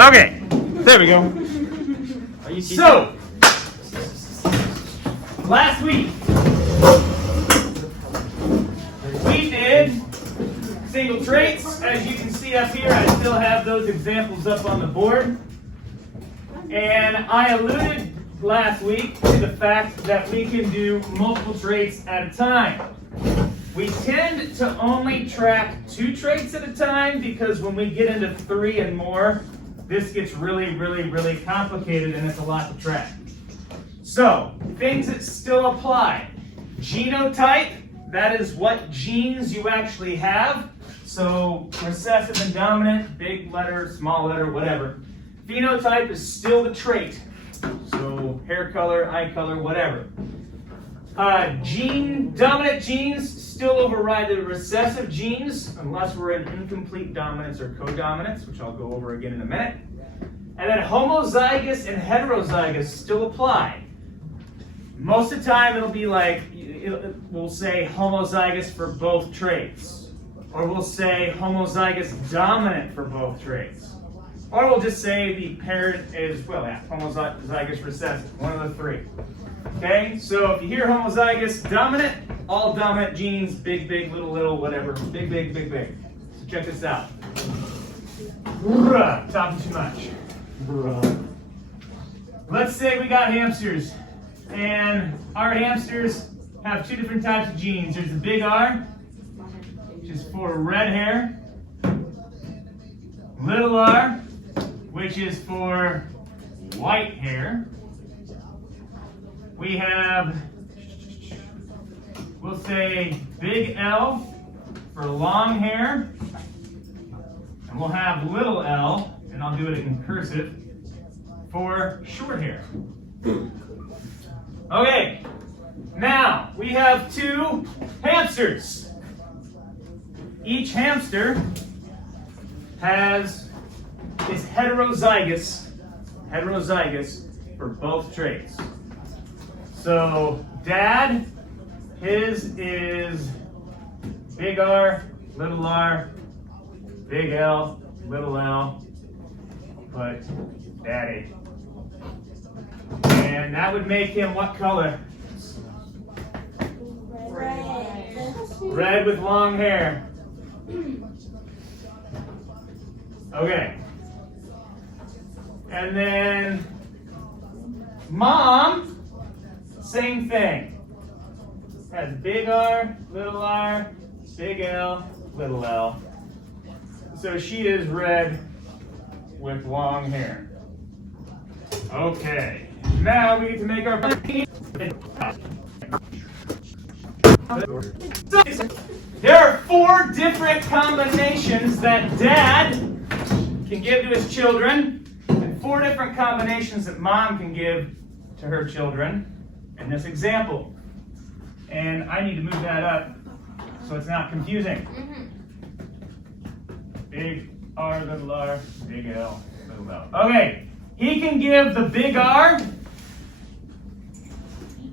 Okay, there we go. So, last week we did single traits. As you can see up here, I still have those examples up on the board. And I alluded last week to the fact that we can do multiple traits at a time. We tend to only track 2 traits at a time because when we get into 3 and more, this gets really complicated and it's a lot to track. So, things that still apply. Genotype, that is what genes you actually have. So, recessive and dominant, big letter, small letter, whatever. Phenotype is still the trait. So, hair color, eye color, whatever. Dominant genes still override the recessive genes unless we're in incomplete dominance or codominance, which I'll go over again in a minute. And then homozygous and heterozygous still apply. Most of the time it'll be like, we'll say homozygous for both traits. Or we'll say homozygous dominant for both traits. Or we'll just say the parent is, well, yeah, homozygous recessive, one of the 3. Okay, so if you hear homozygous dominant, all dominant genes, big, little, whatever, big. So check this out. Talking too much. Let's say we got hamsters, and our hamsters have 2 different types of genes. There's the big R, which is for red hair, little r, which is for white hair. We have, we'll say big L for long hair, and we'll have little l, and I'll do it in cursive, for short hair. Okay, now we have 2 hamsters. Each hamster is heterozygous for both traits. So dad, his is big R, big L, little l, but daddy. And that would make him what color? Red with long hair. Okay. And then mom, same thing. Has big R, big L, little l. So she is red with long hair. Okay. Now we get to make our There are 4 different combinations that dad can give to his children, and 4 different combinations that mom can give to her children in this example. And I need to move that up so it's not confusing. Big R, big L, little l. Okay, he can give the big R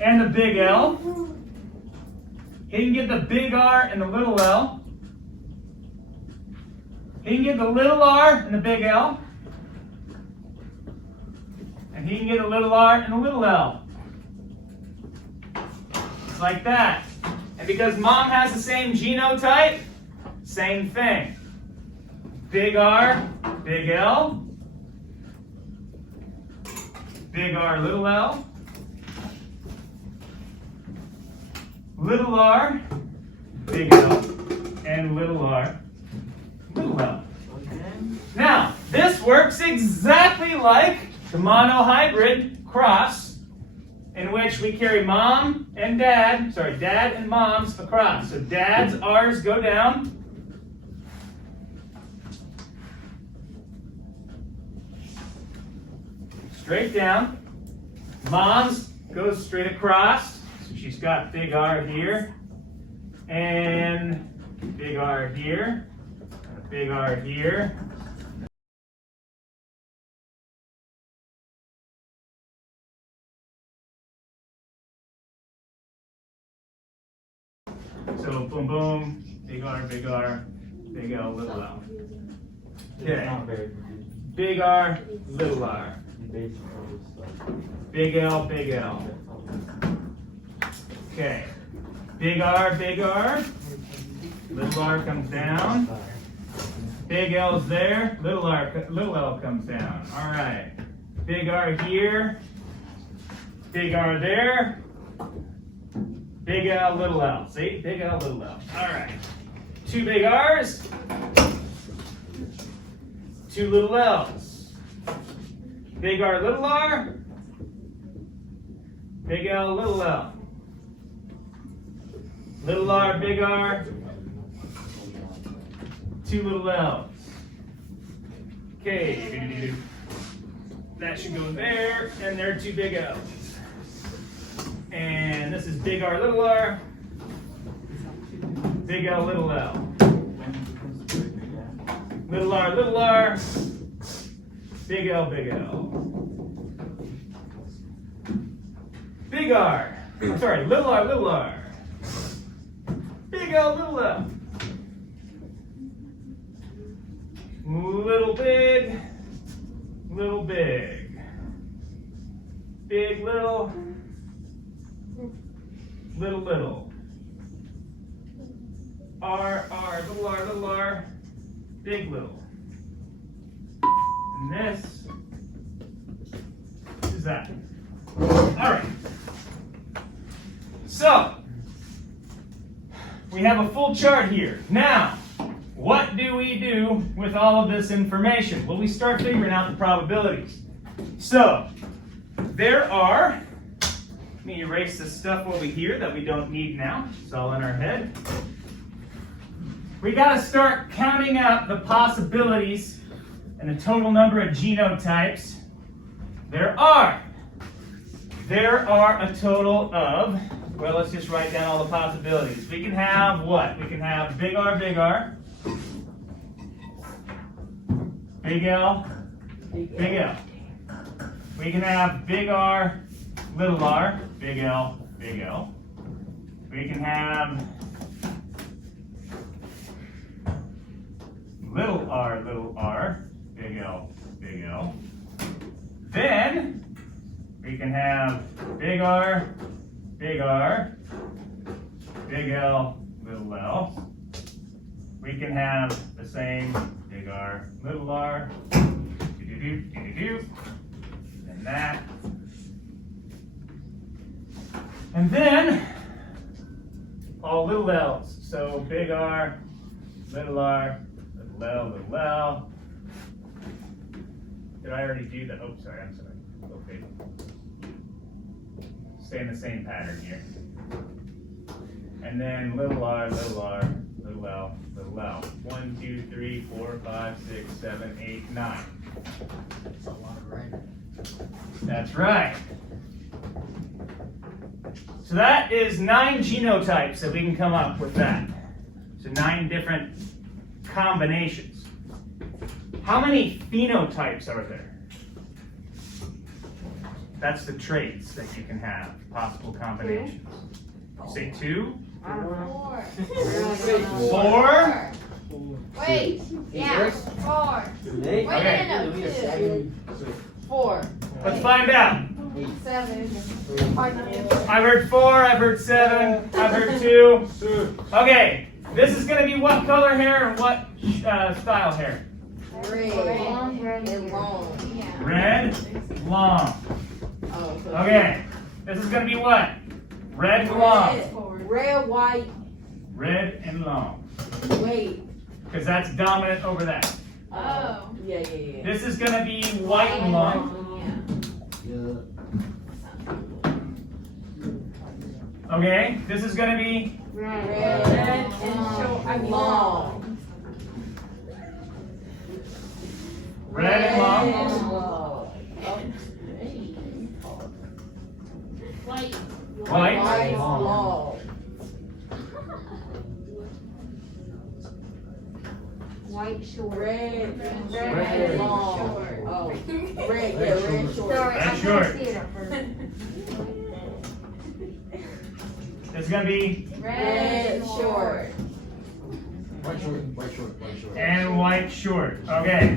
and the big L. He can give the big R and the little l. He can give the little r and the big L. And he can give the little r and the little l. Just like that. And because mom has the same genotype, same thing. Big R, big L. Big R, little l. Little r, big L, and little r, little l. Now, this works exactly like the monohybrid cross, in which we carry mom and dad and moms across. So dad's R's go down. Straight down. Mom's goes straight across. So she's got big R here, and big R here, and a big R here. So boom, boom, big R, big L, little l. Okay. big R, little r. Big L, big L. Okay. Big R, little r comes down. Big L's there, little L comes down. All right. Big R here, big R there, big L, little L. See? Big L, little L. All right. 2 big R's, 2 little L's. Big R, little r, big L, little L. Little r, big R, 2 little L's. Okay, that should go there, and there are 2 big L's. And this is big R, little r, big L, little L. Little r, big L, big L. Big R, sorry, little r, big L, little L. Little big, little big. Big little, little little. R, little r, big little. And this is that. All right. So, we have a full chart here. Now, what do we do with all of this information? Well, we start figuring out the probabilities. So, there are, let me erase this stuff over here that we don't need now. It's all in our head. We got to start counting out the possibilities and the total number of genotypes there are. There are a total of, well, let's just write down all the possibilities. We can have what? We can have big R, big R. Big L, big L. We can have big R, little r, big L, big L. We can have little r, big L, big L. Then we can have big R, big L, little L. We can have the same big R, little r, and that. And then all little L's. So big R, little L, little L. Did I already do that? Oh, sorry, I'm sorry. Okay. Stay in the same pattern here. And then little r, little L, little L. 1, 2, 3, 4, 5, 6, 7, 8, 9. That's a lot of writing. That's right. So that is 9 genotypes that we can come up with that. So 9 different combinations. How many phenotypes are there? That's the traits that you can have, possible combinations. You say 2? 4. 4? Wait, yeah, 4. Wait, Okay. no, 2. 4. Let's find out. 7. I've heard 4, I've heard 7, I've heard 2. Okay, this is going to be what color hair and what style hair? Red and long. Yeah. Red, long. Oh, so Okay, this is going to be what? Red and long. Red, white. Red and long. Wait. Because that's dominant over that. Oh. Yeah. This is going to be white and long. Okay, this is going to be Red and short. Long. red and long. White. White. Long. White short. Red long. Oh. Red short. Sorry, Red I short. couldn't see it at first. It's going to be Red short. White short. and white short. Okay.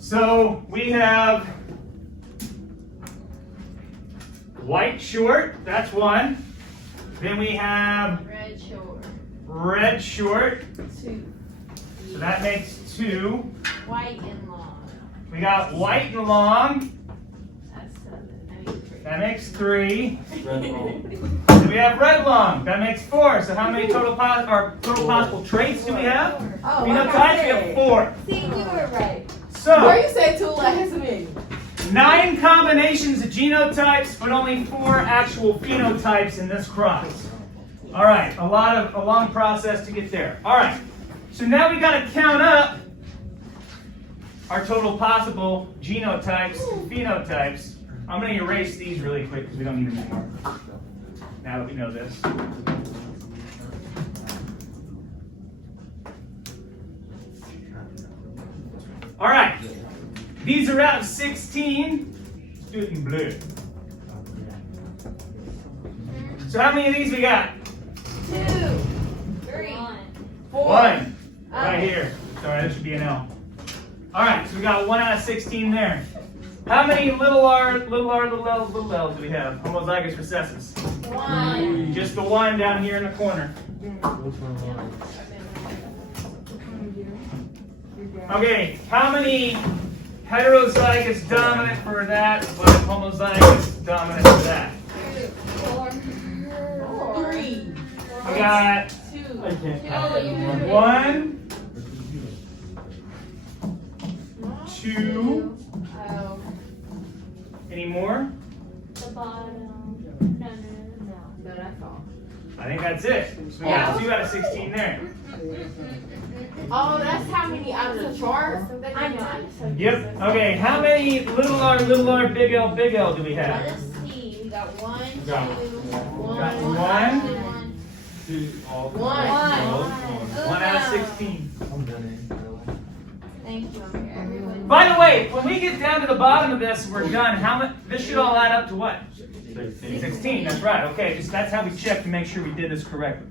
So we have white short, that's one. Then we have Red short. red short, 2. so that makes 2. White and long. We got white and long, That's 7. that makes 3. Red long. Then we have red long, that makes 4. So how many total possible traits do we have? Oh, Phenotypes, we have 4. See, you were right. So, you said 2 last minute. 9 combinations of genotypes, but only 4 actual phenotypes in this cross. All right, a long process to get there. All right, so now we got to count up our total possible genotypes and phenotypes. I'm going to erase these really quick because we don't need them anymore. Now that we know this. All right, these are out of 16. Let's do it in blue. So how many of these we got? 2, 3, 4. 1. Right here. Sorry, that should be an L. All right, so we got 1 out of 16 there. How many little r, little L's do we have? Homozygous recessives. 1. Just the 1 down here in the corner. Okay, how many heterozygous dominant for that, but homozygous dominant for that? 4. 3. We got 2. 1, 2. Oh. Any more? The bottom. No. No, that's all. I think that's it. So we got 2 out of 16 there. Oh, that's how many out of the chart? I know. Yep. Okay, how many little r, big L do we have? Let's see. We got 1, 2, 1, Got 1. 1. 1 out of 16. Thank you, everyone. By the way, when we get down to the bottom of this, we're done. How much? This should all add up to what? 16. That's right. Okay, that's how we check to make sure we did this correctly,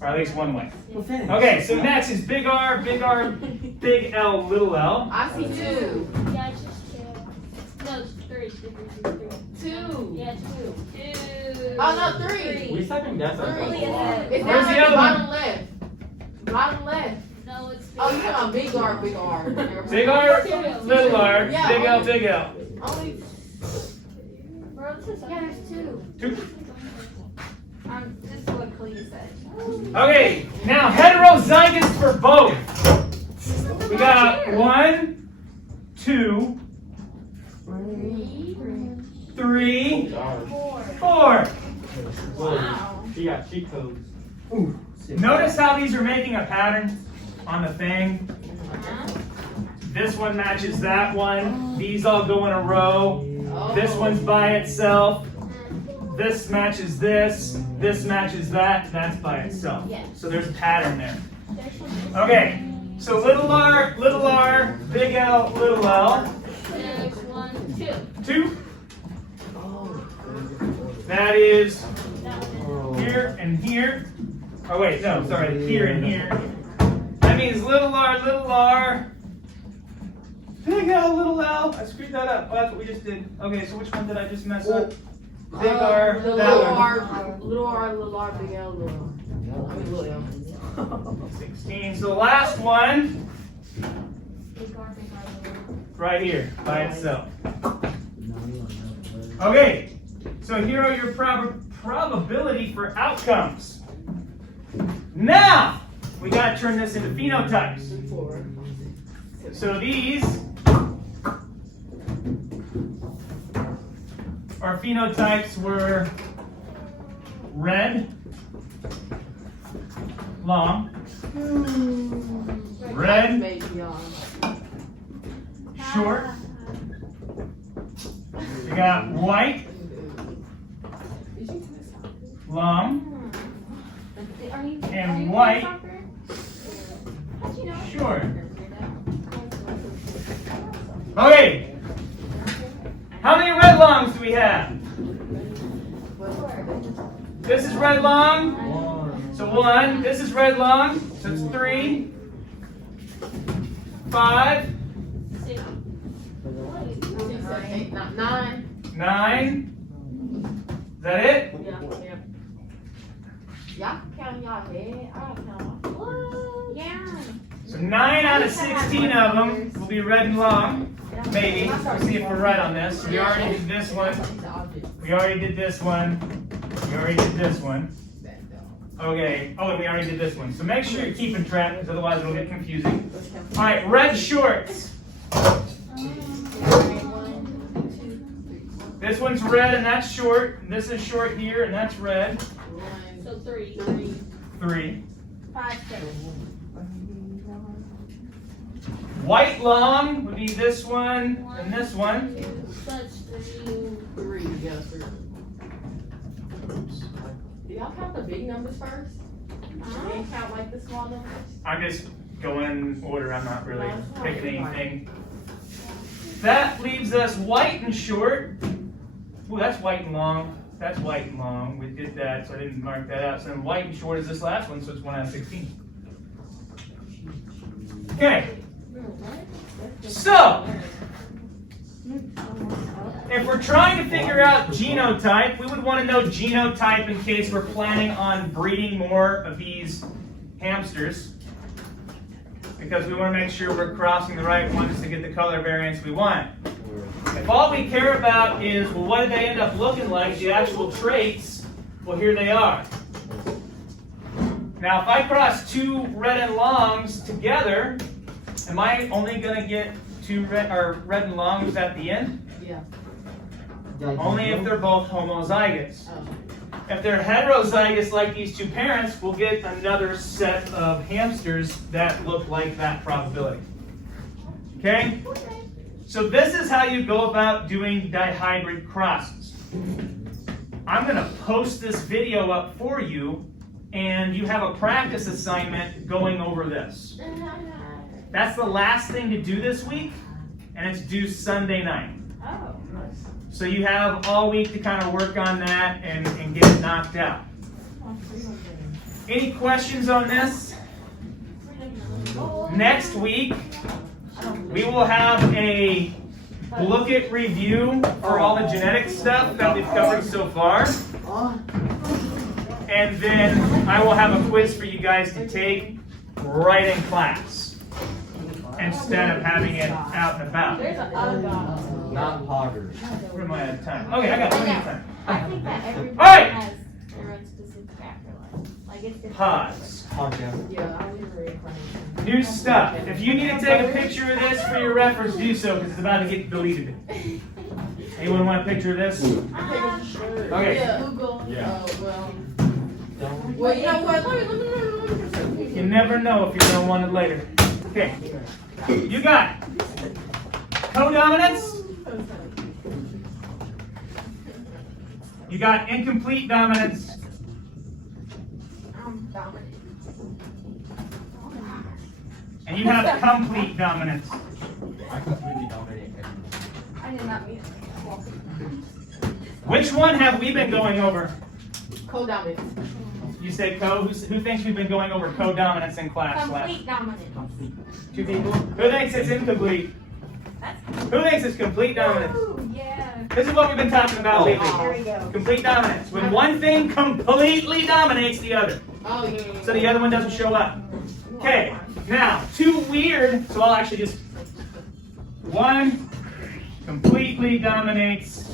or at least one way. Okay, so next is big R, big L, little L. I see 2. Yeah, it's just 2. No, it's 3. 2. Yeah, 2. Oh, no, 3. We second guess that. It's Where's down the at the other bottom left. Bottom left. No, it's 3. Oh, you talking about big R, big R. Big R, little R, Yeah, big L, big L. Only. Yeah, there's 2. 2. This is what Clea said. Okay, now heterozygous for both. We got 1, 2, 3, 4. Wow. She got cheat codes. Notice how these are making a pattern on the thing. This one matches that one. These all go in a row. This one's by itself. This matches this. This matches that. That's by itself. So there's a pattern there. Okay. So little r, big L, little L. 6, 1, 2. 2. That is That one. here and here. Oh wait, no, sorry, here and here. That means little r, big L, little L. I screwed that up. Oh, that's what we just did. Okay, so which one did I just mess up? Big R, Little that one. R, little R, big L, little R. I mean, little L. 16. So the last one, Big R, little. right here, by itself. Okay, so here are your probability for outcomes. Now, we got to turn this into phenotypes. So these our phenotypes were red, long, red, short. We got white, long, and white, short. Okay. How many red longs do we have? This is red long. So 1. This is red long. So it's 3. 5, 6. 6, 7, 8, 9. 9. Is that it? Yeah. Y'all can count in y'all head. I don't count. What? Yeah. So 9 out of 16 of them will be red and long. Maybe. We'll see if we're right on this. We already did this one. We already did this one. We already did this one. Okay. Oh, and we already did this one. So make sure you're keeping track, because otherwise it'll get confusing. All right, red shorts. This one's red and that's short. And this is short here and that's red. So 3. 3. 5, 7. White long would be this one and this one. 2, such 3. 3. Yeah, 3. Do y'all count the big numbers first? And count like the small numbers? I'm just going in order. I'm not really picking anything. That leaves us white and short. Ooh, that's white and long. That's white and long. We did that, so I didn't mark that out. So then white and short is this last one, so it's 1 out of 16. Okay. So, if we're trying to figure out genotype, we would want to know genotype in case we're planning on breeding more of these hamsters, because we want to make sure we're crossing the right ones to get the color variants we want. If all we care about is, well, what do they end up looking like, the actual traits, well, here they are. Now, if I cross 2 red and longs together, am I only going to get 2 red and longs at the end? Yeah. Only if they're both homozygous. Oh. If they're heterozygous like these 2 parents, we'll get another set of hamsters that look like that probability. Okay? So this is how you go about doing dihybrid crosses. I'm going to post this video up for you, and you have a practice assignment going over this. That's the last thing to do this week, and it's due Sunday night. Oh, nice. So you have all week to kind of work on that and get it knocked out. Any questions on this? Next week, we will have a look at review for all the genetic stuff that we've covered so far. And then I will have a quiz for you guys to take right in class instead of having it out and about. There's an other guy. Not poggers. Where am I at time? Okay, I got plenty of time. I think that everybody Alright. has their own specific afterlife. Like it's different. Pods. Yeah, I was reincarnation. New stuff. If you need to take a picture of this for your reference, do so, because it's about to get deleted. Anyone want a picture of this? Okay. Yeah. Google. Yeah. Oh, well. Well, you know what? Let me. You never know if you're going to want it later. Okay. You got codominance. You got incomplete dominance. I'm dominant. And you have complete dominance. I completely dominate everything. I did not mean it. Which one have we been going over? Co-dominant. You say co? Who thinks we've been going over codominance in class? Complete dominant. 2 people? Who thinks it's incomplete? Who thinks it's complete dominance? Ooh, yeah. This is what we've been talking about lately. There we go. Complete dominance. When one thing completely dominates the other. Oh, yeah. So the other one doesn't show up. Okay, now, 2 weird, so I'll actually just, 1 completely dominates.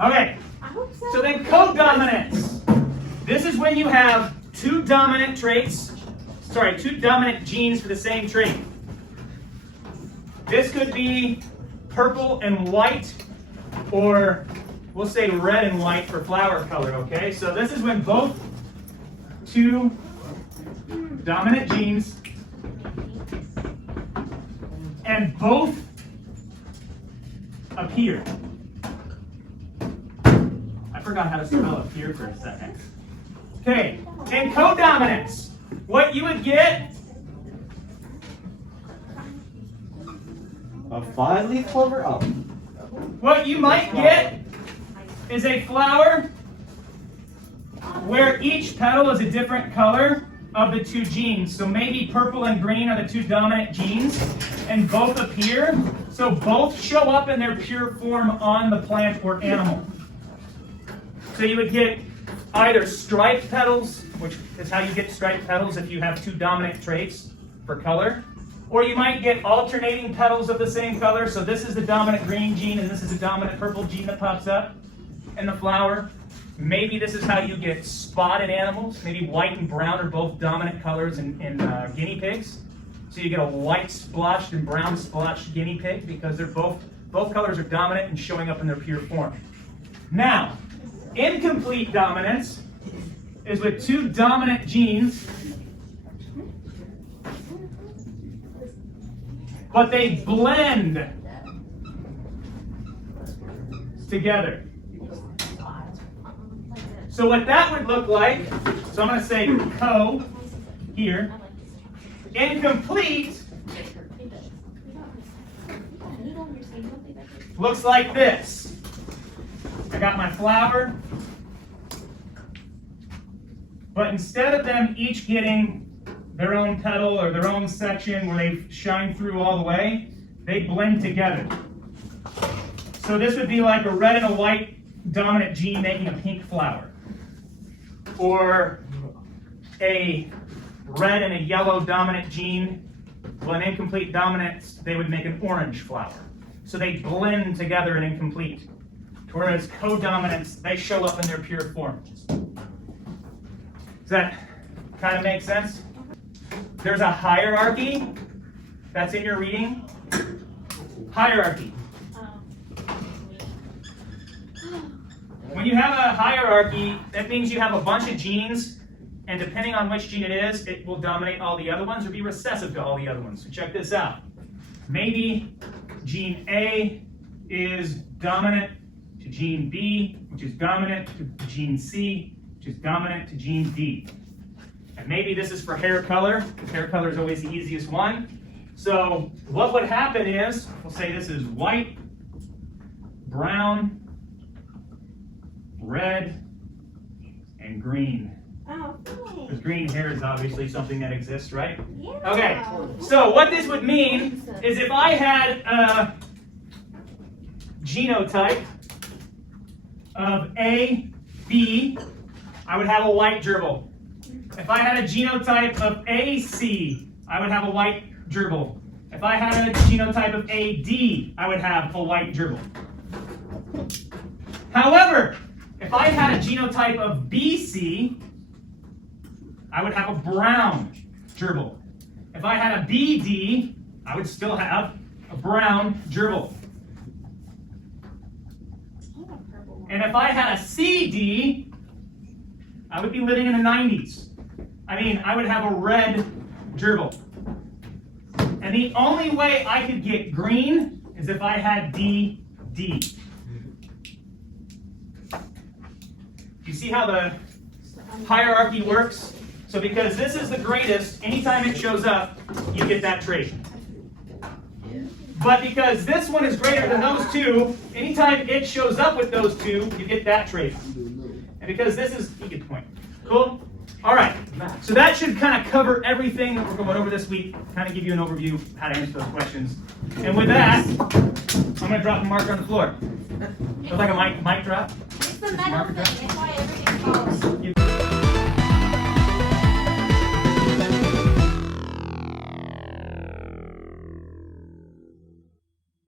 Okay, I hope so. so then codominance. This is when you have 2 dominant traits, 2 dominant genes for the same trait. This could be purple and white, or we'll say red and white for flower color, okay? So this is when both 2 dominant genes and both appear. I forgot how to spell appear for a second. Okay, in codominance, what you would get A 5-leaf clover? Oh. what you might get is a flower where each petal is a different color of the two genes. So maybe purple and green are the two dominant genes, and both appear. So both show up in their pure form on the plant or animal. So you would get either striped petals, which is how you get striped petals if you have two dominant traits for color, or you might get alternating petals of the same color. So this is the dominant green gene, and this is the dominant purple gene that pops up in the flower. Maybe this is how you get spotted animals. Maybe white and brown are both dominant colors in guinea pigs. So you get a white splotched and brown splotched guinea pig because they're both colors are dominant and showing up in their pure form. Now, incomplete dominance is with two dominant genes, but they blend together. So what that would look like, so I'm going to say co here. Incomplete looks like this. I got my flower, but instead of them each getting their own petal or their own section where they shine through all the way, they blend together. So this would be like a red and a white dominant gene making a pink flower, or a red and a yellow dominant gene, well, an incomplete dominance, they would make an orange flower. So they blend together in incomplete. Whereas codominants, they show up in their pure form. Does that kind of make sense? There's a hierarchy that's in your reading. Hierarchy. When you have a hierarchy, that means you have a bunch of genes, and depending on which gene it is, it will dominate all the other ones or be recessive to all the other ones. So check this out. Maybe gene A is dominant to gene B, which is dominant to gene C, which is dominant to gene D. And maybe this is for hair color. Hair color is always the easiest one. So what would happen is, we'll say this is white, brown, red, and green. Oh, thanks. Because green hair is obviously something that exists, right? Yeah. Okay, so what this would mean is if I had a genotype of A, B, I would have a white gerbil. If I had a genotype of AC, I would have a white gerbil. If I had a genotype of AD, I would have a white gerbil. However, if I had a genotype of BC, I would have a brown gerbil. If I had a BD, I would still have a brown gerbil. And if I had a CD, I would be living in the 90s. I mean, I would have a red gerbil. And the only way I could get green is if I had DD. You see how the hierarchy works? So because this is the greatest, anytime it shows up, you get that trait. But because this one is greater than those two, anytime it shows up with those two, you get that trait. And because this is, you get the point. Cool? All right. So that should kind of cover everything that we're going over this week, kind of give you an overview of how to answer those questions. And with that, I'm going to drop a marker on the floor. Looks like a mic drop. It's the metal thing. It's why everything falls.